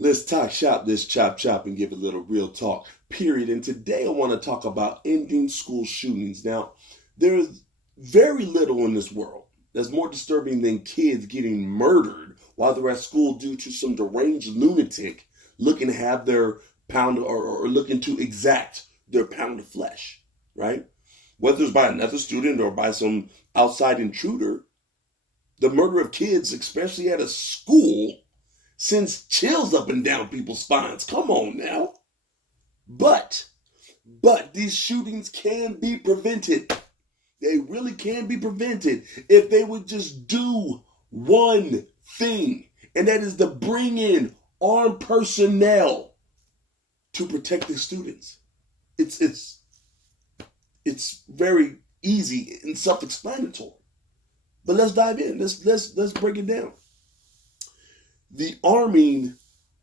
Let's talk shop, let's chop chop and give a little real talk, period. And today I want to talk about ending school shootings. Now, there's very little in this world that's more disturbing than kids getting murdered while they're at school due to some deranged lunatic looking to have their pound or looking to exact their pound of flesh, right? Whether it's by another student or by some outside intruder, the murder of kids, especially at a school, sends chills up and down people's spines. Come on now. But these shootings can be prevented. They really can be prevented if they would just do one thing, and that is to bring in armed personnel to protect the students. It's very easy and self-explanatory. But let's dive in. Let's break it down. The arming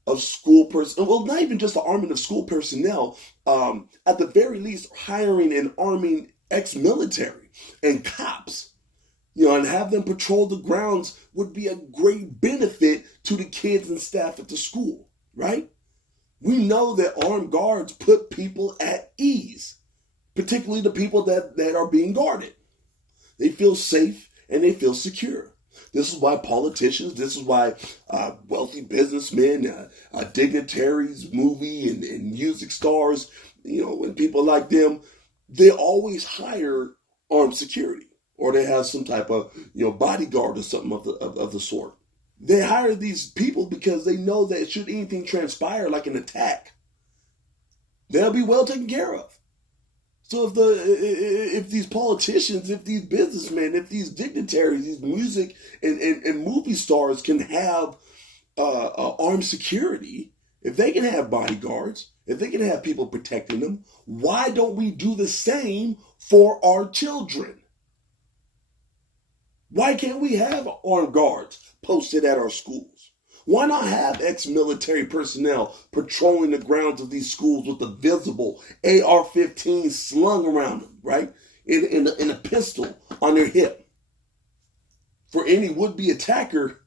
of school personnel, well, not even just the arming of school personnel, at the very least, hiring and arming ex-military and cops, and have them patrol the grounds would be a great benefit to the kids and staff at the school, right? We know that armed guards put people at ease, particularly the people that are being guarded. They feel safe and they feel secure. This is why politicians, this is why wealthy businessmen, dignitaries, movie and music stars, and people like them, they always hire armed security, or they have some type of bodyguard or something of the sort. They hire these people because they know that should anything transpire, like an attack, they'll be well taken care of. So if these politicians, if these businessmen, if these dignitaries, these music and movie stars can have armed security, if they can have bodyguards, if they can have people protecting them, why don't we do the same for our children? Why can't we have armed guards posted at our schools? Why not have ex-military personnel patrolling the grounds of these schools with a visible AR-15 slung around them, right? In a pistol on their hip. For any would-be attacker,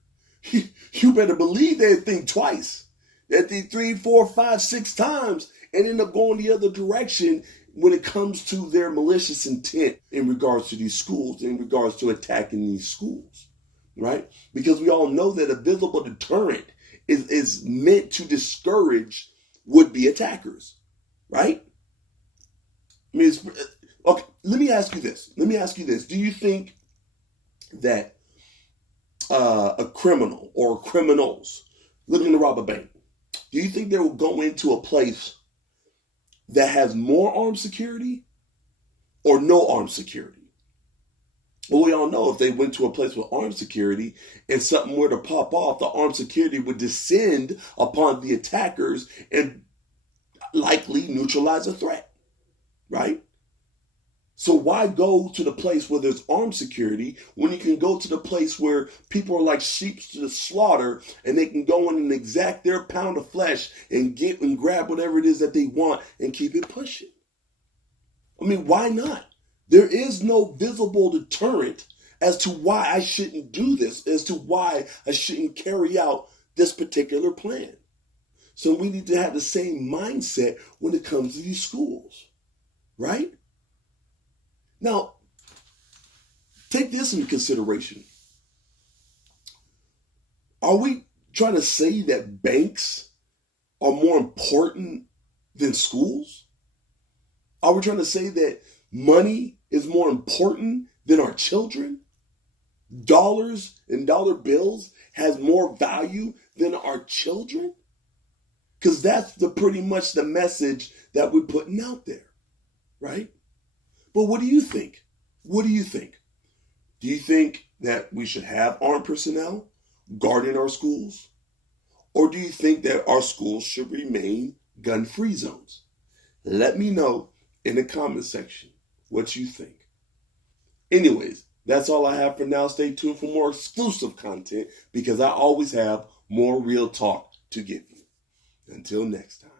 you better believe they think twice. That they 3, 4, 5, 6 times and end up going the other direction when it comes to their malicious intent in regards to these schools, in regards to attacking these schools. Right? Because we all know that a visible deterrent is meant to discourage would-be attackers. Right? I mean, okay, let me ask you this. Do you think that a criminal or criminals looking to rob a bank, do you think they will go into a place that has more armed security or no armed security? Well, we all know if they went to a place with armed security and something were to pop off, the armed security would descend upon the attackers and likely neutralize a threat, right? So why go to the place where there's armed security when you can go to the place where people are like sheep to the slaughter and they can go in and exact their pound of flesh and get and grab whatever it is that they want and keep it pushing? I mean, why not? There is no visible deterrent as to why I shouldn't do this, as to why I shouldn't carry out this particular plan. So we need to have the same mindset when it comes to these schools, right? Now, take this into consideration. Are we trying to say that banks are more important than schools? Are we trying to say that money is more important than our children? Dollars and dollar bills has more value than our children? Because that's pretty much the message that we're putting out there, right? But what do you think? What do you think? Do you think that we should have armed personnel guarding our schools? Or do you think that our schools should remain gun-free zones? Let me know in the comment section what you think. Anyways, that's all I have for now. Stay tuned for more exclusive content because I always have more real talk to give you. Until next time.